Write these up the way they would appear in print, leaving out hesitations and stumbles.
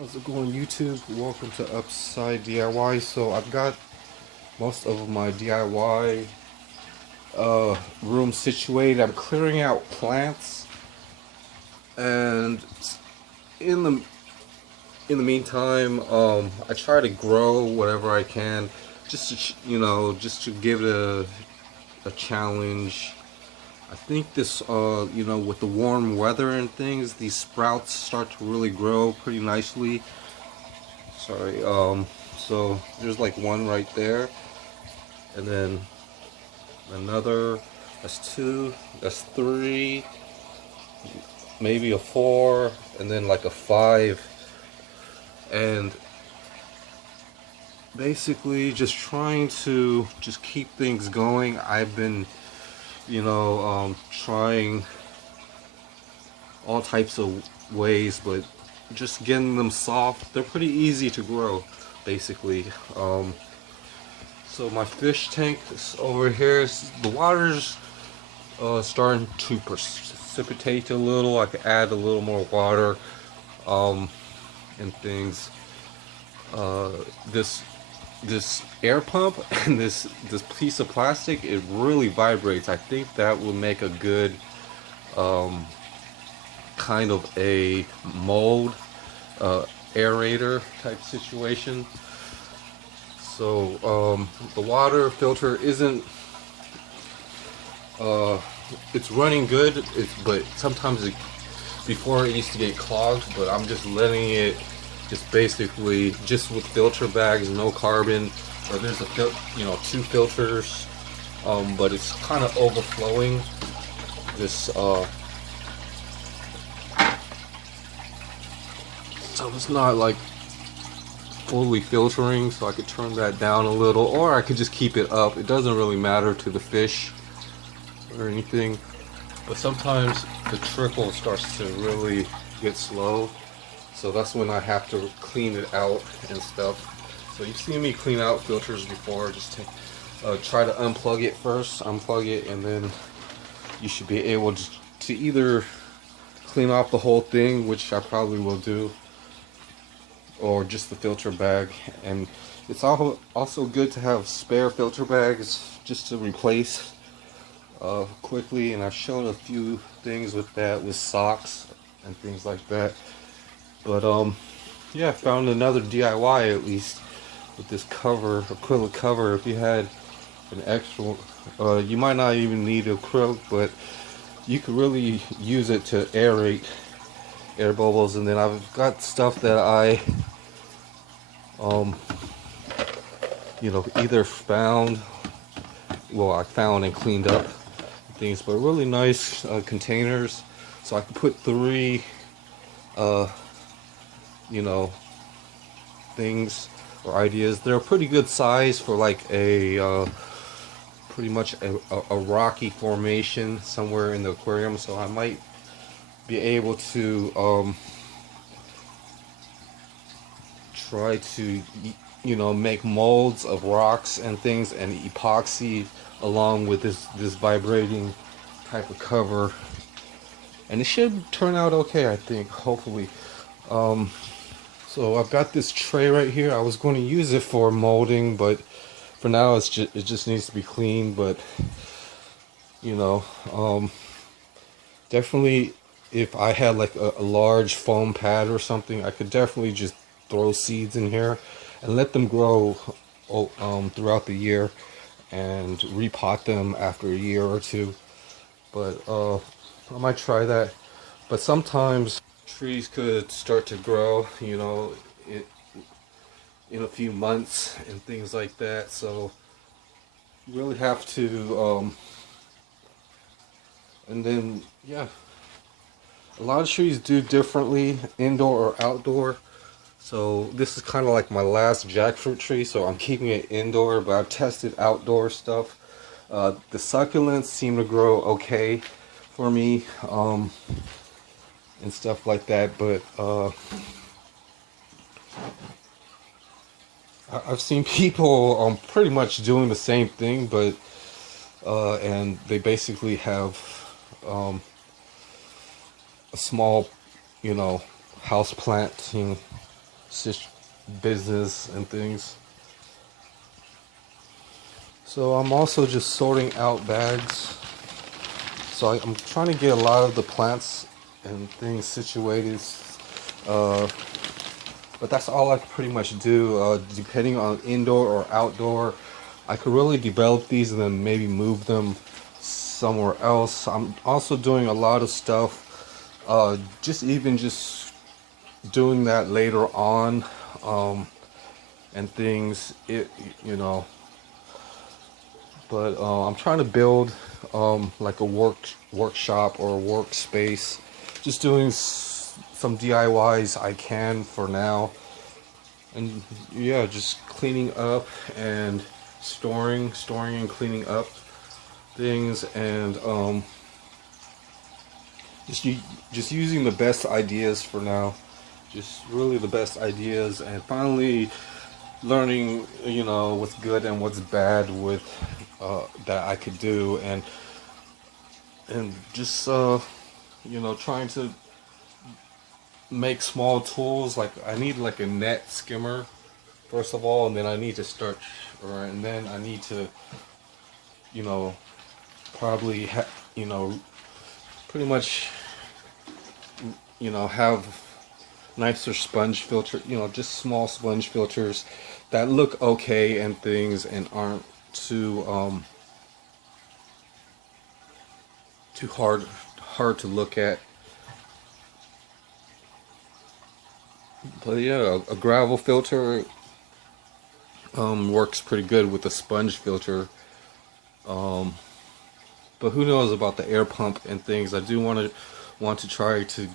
How's it going, YouTube? Welcome to Upside DIY. So I've got most of my DIY room situated. I'm clearing out plants, and in the in the meantime, I try to grow whatever I can, just to just to give it a challenge. I think this, with the warm weather and things, these sprouts start to really grow pretty nicely. Sorry, so there's like one right there, and then another, that's two, that's three, maybe a four, and then like a five, and basically just trying to just keep things going. I've been, trying all types of ways, but just getting them soft. They're pretty easy to grow, basically. So my fish tank is over here. The water's starting to precipitate a little. I could add a little more water and things. This air pump and this piece of plastic, it really vibrates. I think that would make a good kind of a mold aerator type situation. So the water filter isn't it's running good, but sometimes before it used to get clogged, but I'm just letting it just basically just with filter bags, no carbon, or there's two filters, but it's kind of overflowing this so it's not like fully filtering, so I could turn that down a little, or I could just keep it up. It doesn't really matter to the fish or anything, but sometimes the trickle starts to really get slow, so that's when I have to clean it out and stuff. So you've seen me clean out filters before. Just try to unplug it first, unplug it, and then you should be able to either clean off the whole thing, which I probably will do, or just the filter bag. And it's also good to have spare filter bags just to replace quickly, and I've shown a few things with that, with socks and things like that. But yeah, I found another DIY at least with this cover, acrylic cover. If you had an extra, you might not even need acrylic, but you could really use it to aerate air bubbles. And then I've got stuff that I either I found and cleaned up things, but really nice containers, so I can put three things or ideas. They're a pretty good size for like a pretty much a rocky formation somewhere in the aquarium, so I might be able to try to make molds of rocks and things and epoxy along with this vibrating type of cover, and it should turn out okay, I think, hopefully. So I've got this tray right here. I was going to use it for molding, but for now it just needs to be cleaned. But definitely if I had like a large foam pad or something, I could definitely just throw seeds in here and let them grow throughout the year and repot them after a year or two. But I might try that. But sometimes trees could start to grow, in a few months and things like that. So you really have to, and then, yeah, a lot of trees do differently, indoor or outdoor. So this is kind of like my last jackfruit tree, so I'm keeping it indoor, but I've tested outdoor stuff. The succulents seem to grow okay for me, and stuff like that, but I've seen people pretty much doing the same thing, but and they basically have a small, house planting business and things. So I'm also just sorting out bags. So I'm trying to get a lot of the plants and things situated. Uh, but that's all I can pretty much do. Depending on indoor or outdoor, I could really develop these and then maybe move them somewhere else. I'm also doing a lot of stuff, just doing that later on, and things. You know, but I'm trying to build like a workshop or a workspace. Just doing some DIYs I can for now, and yeah, just cleaning up and storing and cleaning up things, and just using the best ideas for now. Just really the best ideas, and finally learning, you know, what's good and what's bad with that I could do, and just you know, trying to make small tools. Like I need like a net skimmer first of all, and then I need to start, and then I need to, you know, probably you know, pretty much, you know, have nicer sponge filter, you know, just small sponge filters that look okay and things, and aren't too hard to look at. But yeah, a gravel filter works pretty good with a sponge filter. But who knows about the air pump and things. I do want to try to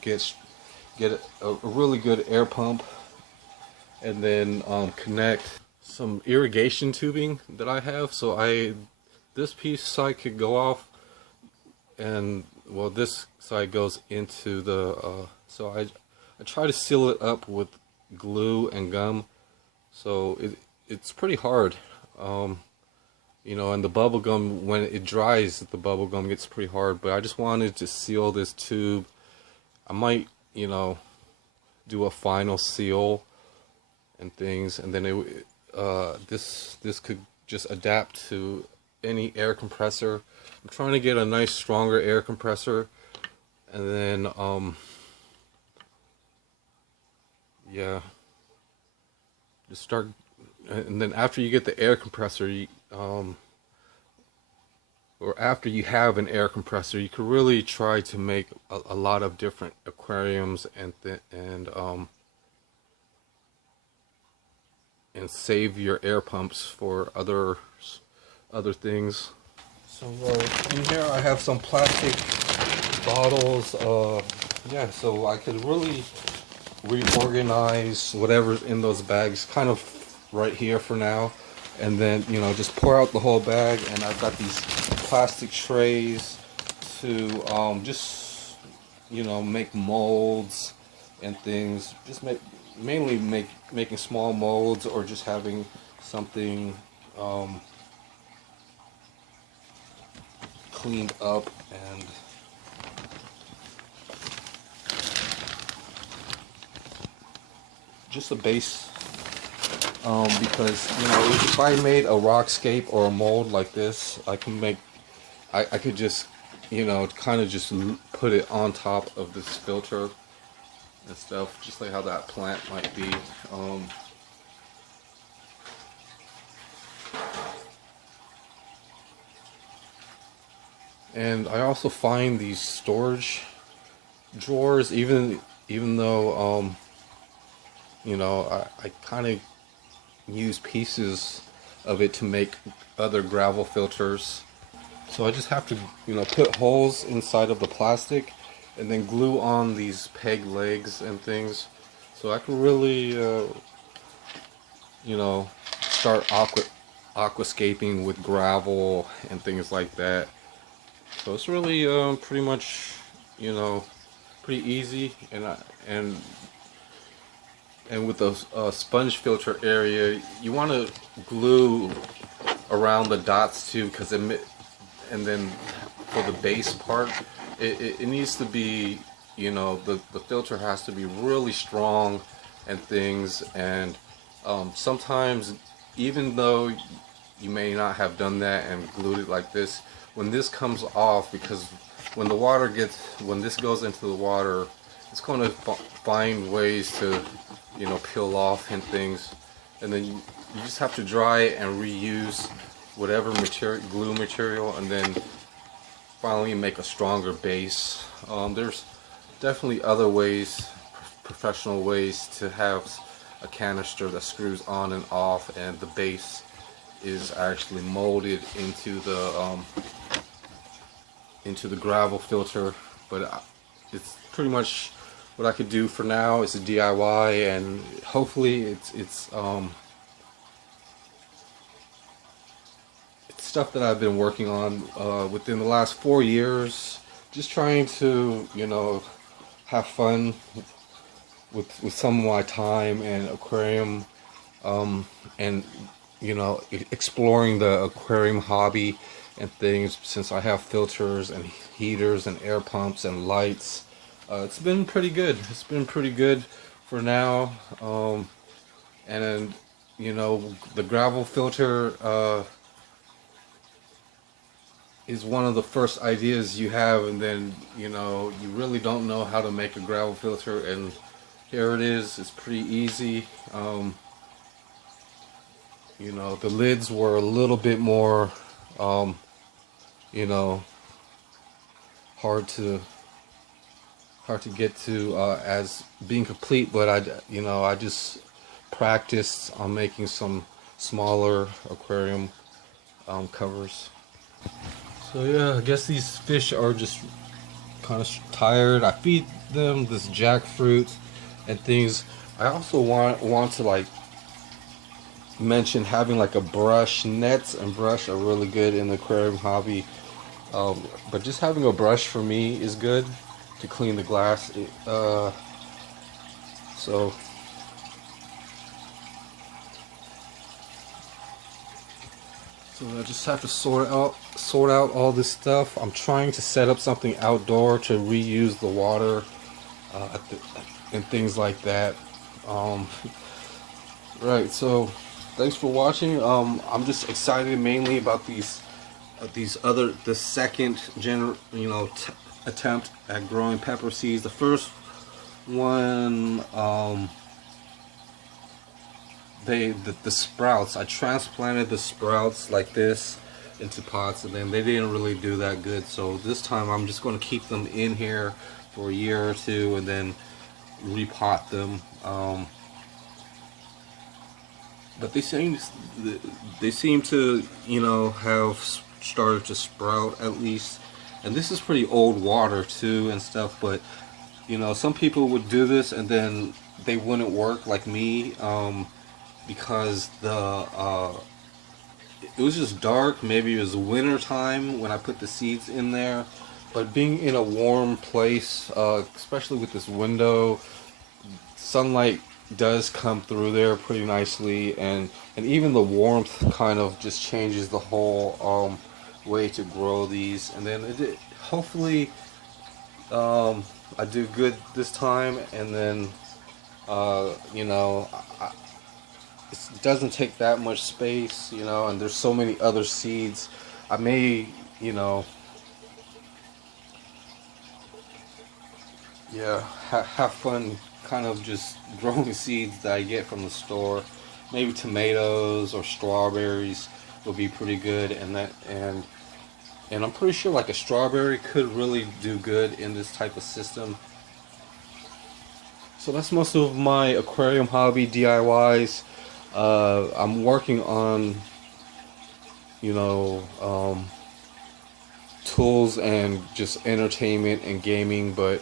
get a really good air pump, and then connect some irrigation tubing that I have. So this piece side could go off, and well, this side goes into the so I try to seal it up with glue and gum. So it's pretty hard, you know, and the bubble gum, when it dries, the bubble gum gets pretty hard. But I just wanted to seal this tube. I might, you know, do a final seal and things, and then this could just adapt to any air compressor. I'm trying to get a nice stronger air compressor, and then yeah, just start. And then after you get the air compressor, or after you have an air compressor, you can really try to make a lot of different aquariums and save your air pumps for other things. So in here I have some plastic bottles. Yeah, so I could really reorganize whatever's in those bags kind of right here for now, and then, you know, just pour out the whole bag. And I've got these plastic trays to just, you know, make molds and things. Just mainly making small molds, or just having something cleaned up, and just a base, because, you know, if I made a rockscape or a mold like this, I could just, you know, kind of just put it on top of this filter and stuff, just like how that plant might be. And I also find these storage drawers, even though you know, I kind of use pieces of it to make other gravel filters. So I just have to, you know, put holes inside of the plastic, and then glue on these peg legs and things, so I can really, you know, start aquascaping with gravel and things like that. So it's really pretty much, you know, pretty easy. And with the sponge filter area, you want to glue around the dots too, because and then for the base part, it needs to be, you know, the filter has to be really strong and things. And sometimes, even though you may not have done that and glued it like this, when this comes off, because when this goes into the water, it's going to find ways to, you know, peel off and things. And then you just have to dry it and reuse whatever glue material, and then finally make a stronger base. There's definitely other ways, professional ways, to have a canister that screws on and off, and the base is actually molded into the gravel filter. But it's pretty much what I could do for now. It's a DIY, and hopefully it's stuff that I've been working on within the last 4 years, just trying to, you know, have fun with some of my time and aquarium, and, you know, exploring the aquarium hobby and things, since I have filters and heaters and air pumps and lights. It's been pretty good. It's been pretty good for now. And you know, the gravel filter is one of the first ideas you have, and then, you know, you really don't know how to make a gravel filter, and here it is. It's pretty easy. You know, the lids were a little bit more, you know, hard to get to as being complete, but I just practiced on making some smaller aquarium covers. So yeah, I guess these fish are just kind of tired. I feed them this jackfruit and things. I also want to like mention having like a brush. Nets and brush are really good in the aquarium hobby, but just having a brush for me is good to clean the glass. So I just have to sort out all this stuff. I'm trying to set up something outdoor to reuse the water and things like that. Right. So thanks for watching. I'm just excited mainly about the second attempt at growing pepper seeds. The first one, the sprouts, I transplanted the sprouts like this into pots, and then they didn't really do that good. So this time I'm just going to keep them in here for a year or two and then repot them. But they seem to, you know, have started to sprout at least. And this is pretty old water too and stuff, but you know, some people would do this and then they wouldn't work like me, because it was just dark. Maybe it was winter time when I put the seeds in there, but being in a warm place, especially with this window, sunlight does come through there pretty nicely, and even the warmth kind of just changes the whole way to grow these. And then hopefully I do good this time, and then you know, it doesn't take that much space, you know, and there's so many other seeds. I may, you know, yeah, have fun kind of just growing seeds that I get from the store. Maybe tomatoes or strawberries will be pretty good, and I'm pretty sure like a strawberry could really do good in this type of system. So that's most of my aquarium hobby DIYs. I'm working on, you know, tools and just entertainment and gaming, but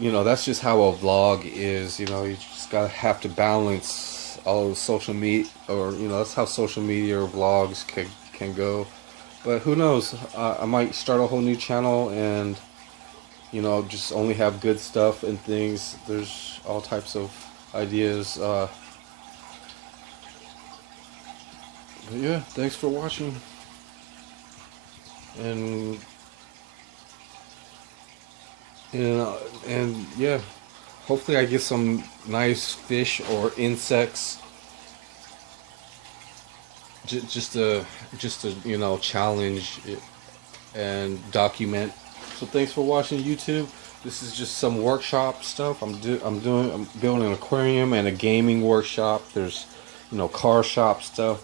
you know, that's just how a vlog is. You know, you just have to balance all the social media, or you know, that's how social media or vlogs can go. But who knows? I might start a whole new channel and, you know, just only have good stuff and things. There's all types of ideas. But yeah, thanks for watching. And yeah, hopefully I get some nice fish or insects. Just to you know, challenge it and document. So thanks for watching YouTube. This is just some workshop stuff. I'm building an aquarium and a gaming workshop. There's, you know, car shop stuff.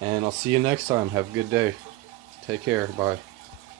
And I'll see you next time. Have a good day. Take care. Bye.